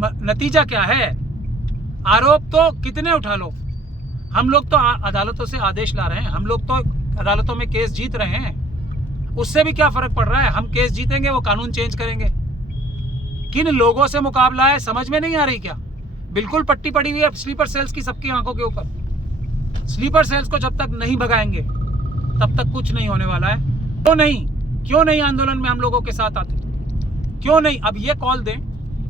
नतीजा क्या है? आरोप तो कितने उठा लो, हम लोग तो अदालतों से आदेश ला रहे हैं, हम लोग तो अदालतों में केस जीत रहे हैं। उससे भी क्या फर्क पड़ रहा है? हम केस जीतेंगे, वो कानून चेंज करेंगे। किन लोगों से मुकाबला है समझ में नहीं आ रही क्या? बिल्कुल पट्टी पड़ी हुई है स्लीपर सेल्स की सबकी आंखों के ऊपर। स्लीपर सेल्स को जब तक नहीं भगाएंगे तब तक कुछ नहीं होने वाला है। क्यों नहीं आंदोलन में हम लोगों के साथ आते? क्यों नहीं? अब ये कॉल दें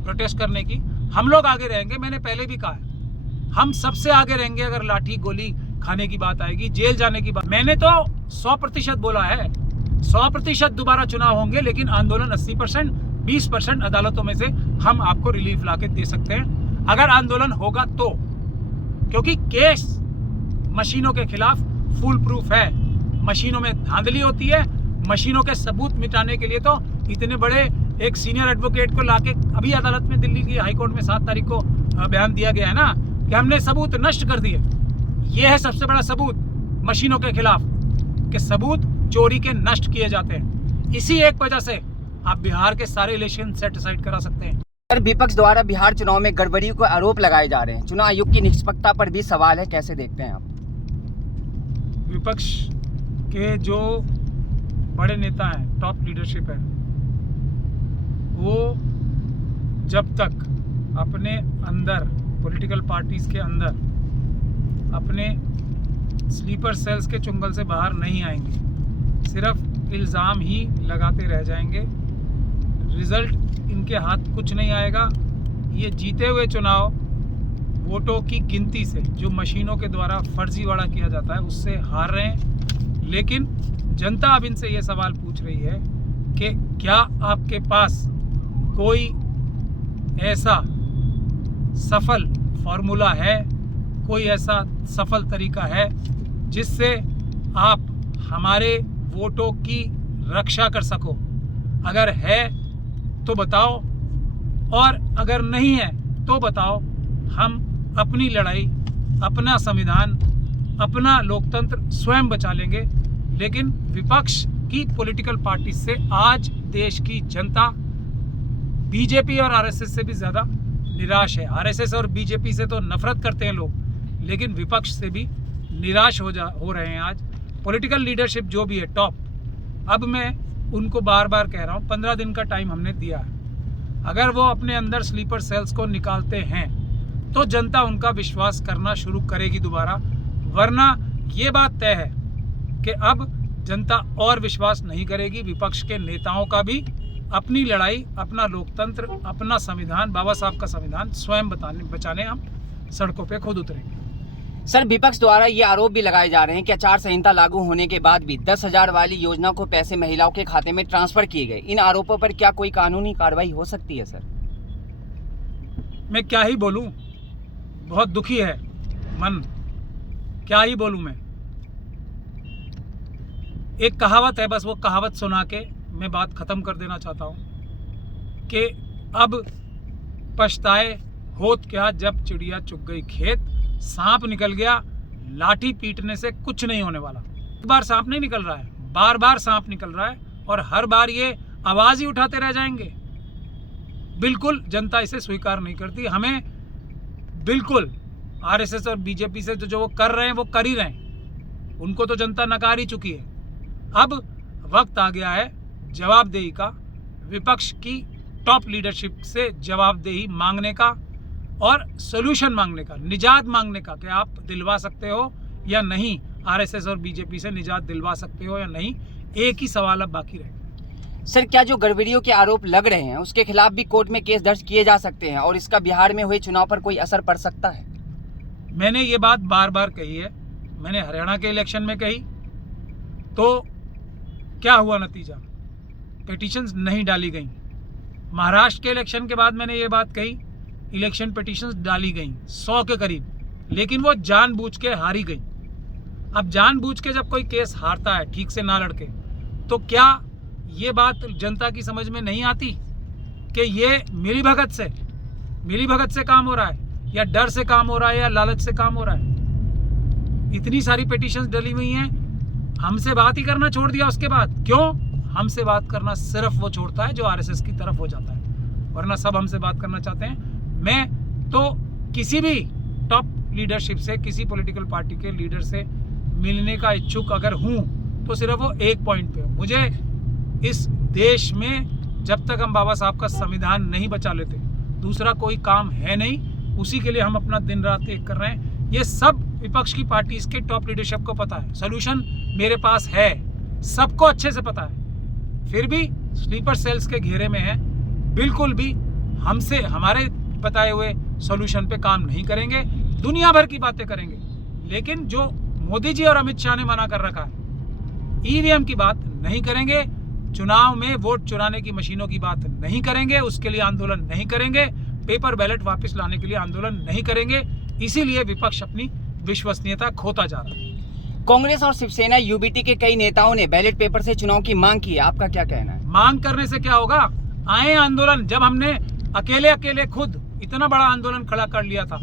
प्रोटेस्ट करने की, हम लोग आगे रहेंगे। मैंने पहले भी कहा है, हम सबसे आगे रहेंगे अगर लाठी गोली खाने की बात आएगी, जेल जाने की बात। मैंने तो 100% बोला है, 100% दोबारा चुनाव होंगे, लेकिन आंदोलन 80%, 20% अदालतों में से हम आपको रिलीफ लाके दे सकते हैं अगर आंदोलन होगा तो। क्योंकि केस मशीनों के खिलाफ फुल प्रूफ है। मशीनों में धांधली होती है, मशीनों के सबूत मिटाने के लिए तो इतने बड़े एक सीनियर एडवोकेट को लाके अभी अदालत में, दिल्ली की हाईकोर्ट में 7 तारीख को बयान दिया गया है ना कि हमने सबूत नष्ट कर दिए। यह है सबसे बड़ा सबूत मशीनों के खिलाफ, कि सबूत चोरी के नष्ट किए जाते हैं। इसी एक वजह से आप बिहार के सारे इलेक्शन सेट असाइड करा सकते हैं। सर, विपक्ष द्वारा बिहार चुनाव में गड़बड़ी को आरोप लगाए जा रहे हैं, चुनाव आयोग की निष्पक्षता पर भी सवाल है, कैसे देखते हैं आप? विपक्ष के जो बड़े नेता हैं, टॉप लीडरशिप है, वो जब तक अपने अंदर पॉलिटिकल पार्टीज के अंदर अपने स्लीपर सेल्स के चुंगल से बाहर नहीं आएंगे, सिर्फ इल्ज़ाम ही लगाते रह जाएंगे, रिजल्ट इनके हाथ कुछ नहीं आएगा। ये जीते हुए चुनाव वोटों की गिनती से, जो मशीनों के द्वारा फर्जीवाड़ा किया जाता है, उससे हार रहे हैं। लेकिन जनता अब इनसे ये सवाल पूछ रही है कि क्या आपके पास कोई ऐसा सफल फॉर्मूला है, कोई ऐसा सफल तरीका है जिससे आप हमारे वोटों की रक्षा कर सको? अगर है तो बताओ, और अगर नहीं है तो बताओ। हम अपनी लड़ाई, अपना संविधान, अपना लोकतंत्र स्वयं बचा लेंगे। लेकिन विपक्ष की पॉलिटिकल पार्टी से आज देश की जनता बीजेपी और आरएसएस से भी ज़्यादा निराश है। आरएसएस और बीजेपी से तो नफरत करते हैं लोग, लेकिन विपक्ष से भी निराश हो रहे हैं आज। पॉलिटिकल लीडरशिप जो भी है टॉप, अब मैं उनको बार बार कह रहा हूँ, 15 दिन का टाइम हमने दिया है। अगर वो अपने अंदर स्लीपर सेल्स को निकालते हैं तो जनता उनका विश्वास करना शुरू करेगी दोबारा, वरना ये बात तय है कि अब जनता और विश्वास नहीं करेगी। विपक्ष के नेताओं का भी अपनी लड़ाई, अपना लोकतंत्र, अपना संविधान, बाबा साहब का संविधान स्वयं बचाने हम सड़कों पे खुद उतरेंगे। सर, विपक्ष द्वारा ये आरोप भी लगाए जा रहे हैं कि आचार संहिता लागू होने के बाद भी 10,000 वाली योजना को पैसे महिलाओं के खाते में ट्रांसफर किए गए। इन आरोपों पर क्या कोई कानूनी कार्रवाई हो सकती है? सर, मैं क्या ही बोलूं, बहुत दुखी है मन, क्या ही बोलूं मैं। एक कहावत है, बस वो कहावत सुना के मैं बात खत्म कर देना चाहता हूं कि अब पछताए होत क्या जब चिड़िया चुग गई खेत। सांप निकल गया, लाठी पीटने से कुछ नहीं होने वाला। एक बार सांप नहीं निकल रहा है, बार बार सांप निकल रहा है, और हर बार ये आवाज ही उठाते रह जाएंगे। बिल्कुल जनता इसे स्वीकार नहीं करती। हमें बिल्कुल आरएसएस और बीजेपी से जो वो कर रहे हैं वो कर ही रहे हैं, उनको तो जनता नकार ही चुकी है। अब वक्त आ गया है जवाबदेही का, विपक्ष की टॉप लीडरशिप से जवाबदेही मांगने का और सोल्यूशन मांगने का, निजात मांगने का, कि आप दिलवा सकते हो या नहीं, आरएसएस और बीजेपी से निजात दिलवा सकते हो या नहीं। एक ही सवाल अब बाकी रह गया। सर, क्या जो गड़बड़ियों के आरोप लग रहे हैं उसके खिलाफ भी कोर्ट में केस दर्ज किए जा सकते हैं और इसका बिहार में हुए चुनाव पर कोई असर पड़ सकता है? मैंने ये बात बार बार कही है, मैंने हरियाणा के इलेक्शन में कही, तो क्या हुआ नतीजा? पिटीशंस नहीं डाली गई। महाराष्ट्र के इलेक्शन के बाद मैंने ये बात कही, इलेक्शन पिटीशंस डाली गई 100 के करीब, लेकिन वो जानबूझ के हारी गई। अब जानबूझ के जब कोई केस हारता है ठीक से ना लड़के, तो क्या ये बात जनता की समझ में नहीं आती कि ये मिलीभगत से काम हो रहा है, या डर से काम हो रहा है, या लालच से काम हो रहा है? इतनी सारी पिटीशंस डली हुई हैं, हमसे बात ही करना छोड़ दिया उसके बाद। क्यों? हमसे बात करना सिर्फ वो छोड़ता है जो आरएसएस की तरफ हो जाता है, वरना सब हमसे बात करना चाहते हैं। मैं तो किसी भी टॉप लीडरशिप से, किसी पॉलिटिकल पार्टी के लीडर से मिलने का इच्छुक अगर हूँ तो सिर्फ वो एक पॉइंट पे हूँ। मुझे इस देश में जब तक हम बाबा साहब का संविधान नहीं बचा लेते दूसरा कोई काम है नहीं। उसी के लिए हम अपना दिन रात एक कर रहे हैं। ये सब विपक्ष की पार्टीज के टॉप लीडरशिप को पता है, सोल्यूशन मेरे पास है, सबको अच्छे से पता है, फिर भी स्लीपर सेल्स के घेरे में है। बिल्कुल भी हमसे हमारे बताए हुए सॉल्यूशन पे काम नहीं करेंगे, दुनिया भर की बातें करेंगे, लेकिन जो मोदी जी और अमित शाह ने मना कर रखा है ईवीएम की बात नहीं करेंगे, चुनाव में वोट चुराने की मशीनों की बात नहीं करेंगे, उसके लिए आंदोलन नहीं करेंगे, पेपर बैलेट वापस लाने के लिए आंदोलन नहीं करेंगे। इसीलिए विपक्ष अपनी विश्वसनीयता खोता जा रहा है। कांग्रेस और शिवसेना यूबीटी के कई नेताओं ने बैलेट पेपर से चुनाव की मांग की है, आपका क्या कहना है? मांग करने से क्या होगा? आए आंदोलन। जब हमने अकेले अकेले खुद इतना बड़ा आंदोलन खड़ा कर लिया था,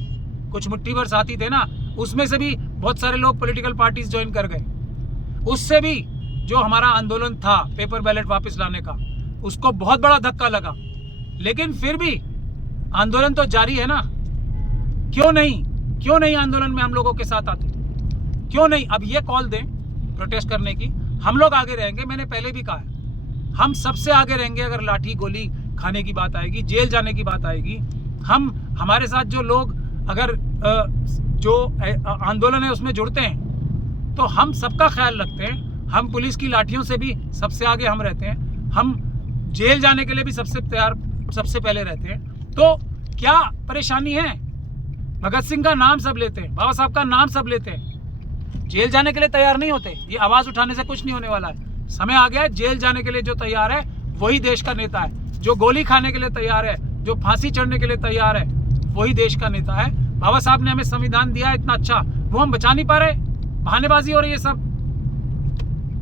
कुछ मुट्ठी भर साथी थे ना, उसमें से भी बहुत सारे लोग पॉलिटिकल पार्टीज ज्वाइन कर गए। उससे भी जो हमारा आंदोलन था पेपर बैलेट वापस लाने का, उसको बहुत बड़ा धक्का लगा, लेकिन फिर भी आंदोलन तो जारी है ना। क्यों नहीं आंदोलन में हम लोगों के साथ आते? क्यों नहीं? अब ये कॉल दें प्रोटेस्ट करने की, हम लोग आगे रहेंगे। मैंने पहले भी कहा है, हम सबसे आगे रहेंगे। अगर लाठी गोली खाने की बात आएगी, जेल जाने की बात आएगी, हमारे साथ जो लोग अगर जो आंदोलन है उसमें जुड़ते हैं तो हम सबका ख्याल रखते हैं। हम पुलिस की लाठियों से भी सबसे आगे हम रहते हैं, हम जेल जाने के लिए भी सबसे पहले रहते हैं। तो क्या परेशानी है? भगत सिंह का नाम सब लेते हैं, बाबा साहब का नाम सब लेते हैं, जेल जाने के लिए तैयार नहीं होते। ये आवाज उठाने से कुछ नहीं होने वाला है। समय आ गया है, जेल जाने के लिए जो तैयार है वही देश का नेता है। जो गोली खाने के लिए तैयार है, जो फांसी चढ़ने के लिए तैयार है, वही देश का नेता है। बाबा साहब ने हमें संविधान दिया है इतना अच्छा, वो हम बचा नहीं पा रहे। बहानेबाजी हो रही है, सब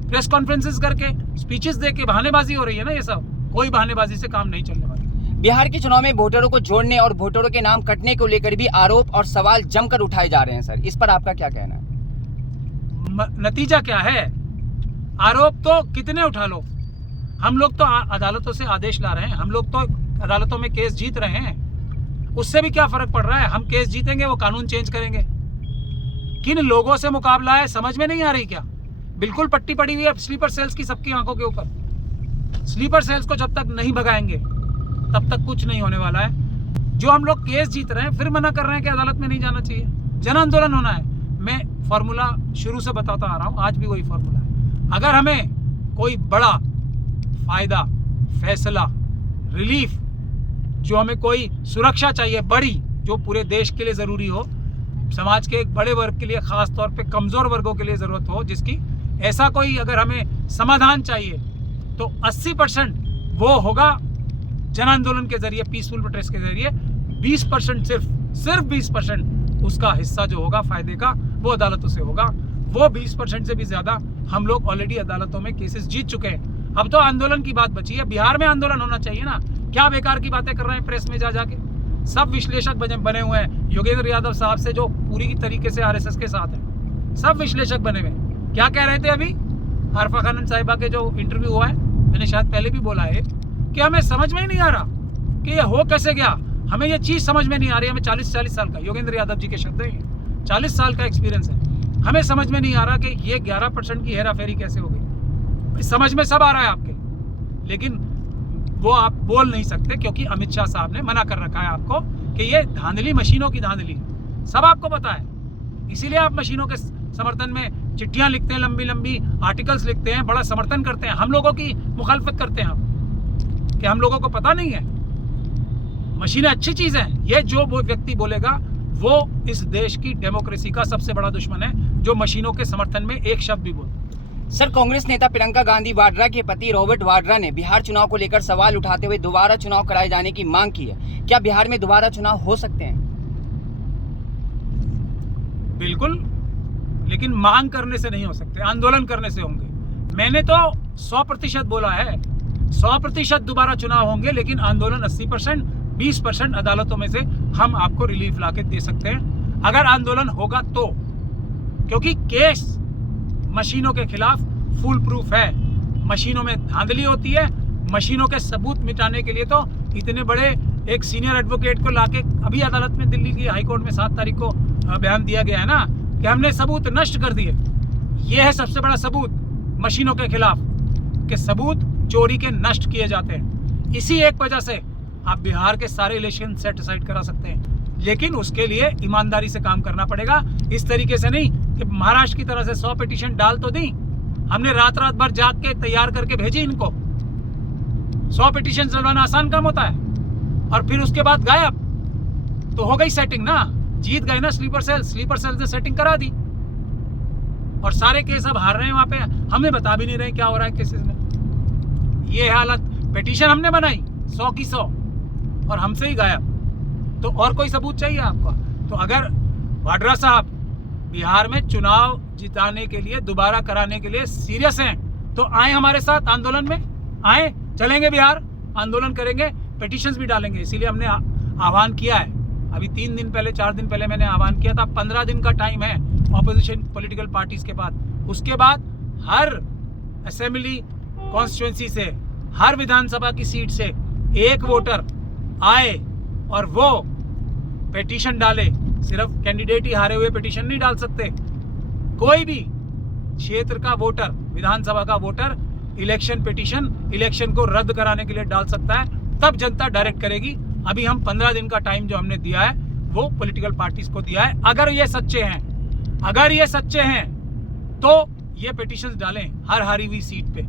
प्रेस कॉन्फ्रेंसेस करके, स्पीचेस दे के बहानेबाजी हो रही है ना। ये सब कोई बहानेबाजी से काम नहीं चलने वाला। बिहार के चुनाव में वोटरों को जोड़ने और वोटरों के नाम कटने को लेकर भी आरोप और सवाल जमकर उठाए जा रहे हैं सर, इस पर आपका क्या कहना है? नतीजा क्या है? आरोप तो कितने उठा लो, हम लोग तो अदालतों से आदेश ला रहे हैं, हम लोग तो अदालतों में केस जीत रहे हैं। उससे भी क्या फर्क पड़ रहा है? हम केस जीतेंगे, वो कानून चेंज करेंगे। किन लोगों से मुकाबला है समझ में नहीं आ रही क्या? बिल्कुल पट्टी पड़ी हुई है स्लीपर सेल्स की सबकी आंखों के ऊपर। स्लीपर सेल्स को जब तक नहीं भगाएंगे तब तक कुछ नहीं होने वाला है। जो हम लोग केस जीत रहे हैं फिर मना कर रहे हैं कि अदालत में नहीं जाना चाहिए, जन आंदोलन होना है। मैं फॉर्मूला शुरू से बताता आ रहा हूं, आज भी वही फॉर्मूला है। अगर हमें कोई बड़ा फायदा, फैसला, रिलीफ, जो हमें कोई सुरक्षा चाहिए बड़ी, जो पूरे देश के लिए जरूरी हो, समाज के एक बड़े वर्ग के लिए, खास तौर पे कमजोर वर्गों के लिए जरूरत हो, जिसकी ऐसा कोई अगर हमें समाधान चाहिए तो 80% वो होगा जन आंदोलन के जरिए, पीसफुल प्रोटेस्ट के जरिए। 20% सिर्फ 20% उसका हिस्सा जो होगा फायदे का, वो अदालतों से होगा। वो 20% से भी ज्यादा हम लोग ऑलरेडी अदालतों में केसेस जीत चुके हैं। अब तो आंदोलन की बात बची है। बिहार में आंदोलन होना चाहिए ना। क्या बेकार की बातें कर रहे हैं प्रेस में जा जाके? सब विश्लेषक बने हुए हैं, योगेंद्र यादव साहब से जो पूरी तरीके से आरएसएस के साथ है, सब विश्लेषक बने हुए हैं। क्या कह रहे थे अभी? आरफा खानम साहिबा के जो इंटरव्यू हुआ है, मैंने शायद पहले भी बोला है कि हमें समझ में ही नहीं आ रहा कि ये हो कैसे गया। हमें ये चीज समझ में नहीं आ रही। हमें 40 साल का, योगेंद्र यादव जी के शब्द हैं, 40 साल का एक्सपीरियंस है। हमें समझ में नहीं आ रहा कि ये 11% की हेरा फेरी कैसे हो गई। समझ में सब आ रहा है आपके, लेकिन वो आप बोल नहीं सकते क्योंकि अमित शाह साहब ने मना कर रखा है आपको कि ये धांधली, मशीनों की धांधली, सब आपको पता है। इसीलिए आप मशीनों के समर्थन में चिट्ठियां लिखते हैं, लंबी लंबी आर्टिकल्स लिखते हैं, बड़ा समर्थन करते हैं, हम लोगों की मुखालफत करते हैं आप, कि हम लोगों को पता नहीं है। मशीनें अच्छी चीज है। ये जो वो व्यक्ति बोलेगा वो इस देश की डेमोक्रेसी का सबसे बड़ा दुश्मन है, जो मशीनों के समर्थन में एक शब्द भी बोले। सर, कांग्रेस नेता प्रियंका गांधी वाड्रा के पति रॉबर्ट वाड्रा ने बिहार चुनाव को लेकर सवाल उठाते हुए दोबारा चुनाव कराए जाने की मांग की है। क्या बिहार में दोबारा चुनाव हो सकते हैं? बिल्कुल, लेकिन मांग करने से नहीं हो सकते, आंदोलन करने से होंगे। मैंने तो 100% बोला है, 100% दोबारा चुनाव होंगे, लेकिन आंदोलन 80%, 20% अदालतों में से हम आपको रिलीफ लाके दे सकते हैं अगर आंदोलन होगा तो, क्योंकि केस मशीनों के खिलाफ फुल प्रूफ है। मशीनों में धांधली होती है। मशीनों के सबूत मिटाने के लिए तो इतने बड़े एक सीनियर एडवोकेट को लाके अभी अदालत में, दिल्ली की हाई कोर्ट में 7 तारीख को बयान दिया गया है ना कि हमने सबूत नष्ट कर दिए। ये है सबसे बड़ा सबूत मशीनों के खिलाफ, कि सबूत चोरी के नष्ट किए जाते हैं। इसी एक वजह से आप बिहार के सारे इलेक्शन सेट असाइड करा सकते हैं, लेकिन उसके लिए ईमानदारी से काम करना पड़ेगा। इस तरीके से नहीं कि महाराष्ट्र की तरह से 100 पिटीशन डाल तो दी, हमने रात भर जाग के तैयार करके भेजी इनको। 100 पिटीशन डलवाना आसान काम होता है, और फिर उसके बाद गायब, तो हो गई सेटिंग ना, जीत गए ना स्लीपर सेल से सेटिंग करा दी, और सारे केस अब हार रहे हैं वहां पे। हमें बता भी नहीं रहे क्या हो रहा है केसेस में। ये हालत, पिटीशन हमने बनाई 100 की 100 और हमसे ही गायब। तो और कोई सबूत चाहिए आपको? तो अगर वाड्रा साहब बिहार में चुनाव जिताने के लिए, दोबारा कराने के लिए सीरियस हैं, तो आए हमारे साथ आंदोलन में, आए, चलेंगे बिहार, आंदोलन करेंगे, पिटीशंस भी डालेंगे। इसीलिए हमने आह्वान किया है। अभी 3 दिन पहले, 4 दिन पहले मैंने आह्वान किया था। 15 दिन का टाइम है ऑपोजिशन पॉलिटिकल पार्टीज के बाद। उसके बाद हर असेंबली कॉन्स्टिट्यूएंसी से, हर विधानसभा की सीट से एक वोटर आए और वो पिटीशन डाले। सिर्फ कैंडिडेट ही हारे हुए पिटीशन नहीं डाल सकते, कोई भी क्षेत्र का वोटर, विधानसभा का वोटर इलेक्शन पिटीशन, इलेक्शन को रद्द कराने के लिए डाल सकता है। तब जनता डायरेक्ट करेगी। अभी हम 15 दिन का टाइम जो हमने दिया है वो पॉलिटिकल पार्टीज को दिया है। अगर ये सच्चे हैं तो ये पिटीशंस डालें हर हारी हुई सीट पे।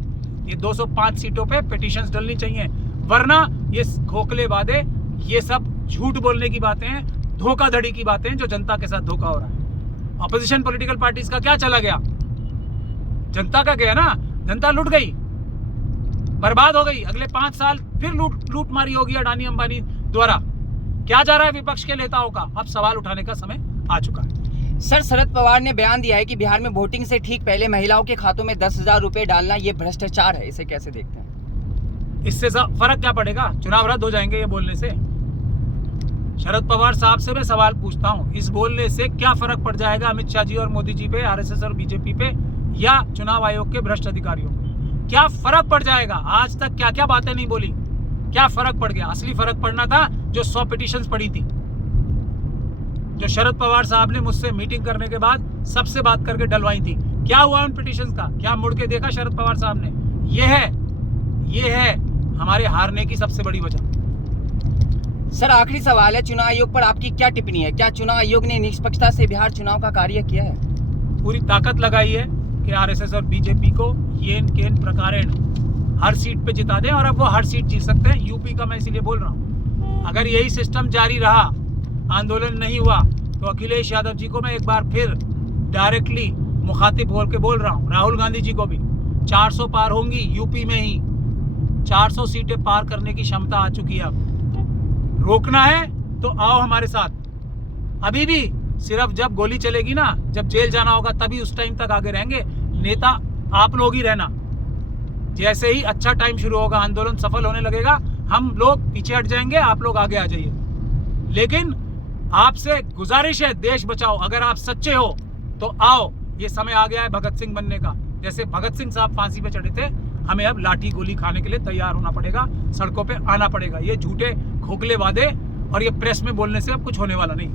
ये 205 सीटों पे पिटीशंस डालनी चाहिए, वरना ये खोखले वादे, ये सब झूठ बोलने की बातें हैं, धोखाधड़ी की बातें हैं, जो जनता के साथ धोखा हो रहा है। ऑपोजिशन पॉलिटिकल पार्टीज का क्या चला गया? जनता का गया ना, जनता लूट गई, बर्बाद हो गई। अगले 5 साल फिर लूट मारी होगी अडानी अंबानी द्वारा। क्या जा रहा है विपक्ष के नेताओं का? अब सवाल उठाने का समय आ चुका है। सर, शरद पवार ने बयान दिया है कि बिहार में वोटिंग से ठीक पहले महिलाओं के खातों में 10,000 रुपए डालना ये भ्रष्टाचार है। इसे कैसे देखते हैं? इससे फर्क क्या पड़ेगा? चुनाव रद्द हो जाएंगे ये बोलने से। शरद पवार साहब से मैं सवाल पूछता हूँ, इस बोलने से क्या फर्क पड़ जाएगा अमित शाह जी और मोदी जी पे, आरएसएस और बीजेपी पे, या चुनाव आयोग के भ्रष्ट अधिकारियों पे? क्या फर्क पड़ जाएगा? आज तक क्या क्या बातें नहीं बोली, क्या फर्क पड़ गया? असली फर्क पड़ना था जो 100 पिटीशंस पड़ी थी, जो शरद पवार साहब ने मुझसे मीटिंग करने के बाद सबसे बात करके डलवाई थी। क्या हुआ उन पिटीशंस का? क्या मुड़ के देखा शरद पवार साहब ने? ये है हमारे हारने की सबसे बड़ी वजह। सर, आखिरी सवाल है, चुनाव आयोग पर आपकी क्या टिप्पणी है? क्या चुनाव आयोग ने निष्पक्षता से बिहार चुनाव का कार्य किया है? पूरी ताकत लगाई है कि आरएसएस और बीजेपी को येन केन प्रकारेण हर सीट पे जिता दें, और अब वो हर सीट जीत सकते हैं। यूपी का मैं इसीलिए बोल रहा हूँ, अगर यही सिस्टम जारी रहा, आंदोलन नहीं हुआ, तो अखिलेश यादव जी को मैं एक बार फिर डायरेक्टली मुखातिब होकर के बोल रहा हूँ, राहुल गांधी जी को भी 400 पार होंगी यूपी में ही। 400 सीटें पार करने की क्षमता आ चुकी है। अब रोकना है तो आओ हमारे साथ। अभी भी सिर्फ जब गोली चलेगी ना, जब जेल जाना होगा, तभी उस टाइम तक आगे रहेंगे। नेता आप लोग ही रहना। जैसे ही अच्छा टाइम शुरू होगा, आंदोलन सफल होने लगेगा, हम लोग पीछे हट जाएंगे, आप लोग आगे आ जाइए। लेकिन आपसे गुजारिश है, देश बचाओ। अगर आप सच्चे हो तो आओ। ये समय आ गया है भगत सिंह बनने का। जैसे भगत सिंह साहब फांसी पे चढ़े थे, हमें अब लाठी गोली खाने के लिए तैयार होना पड़ेगा, सड़कों पे आना पड़ेगा। ये झूठे खोखले वादे और ये प्रेस में बोलने से अब कुछ होने वाला नहीं।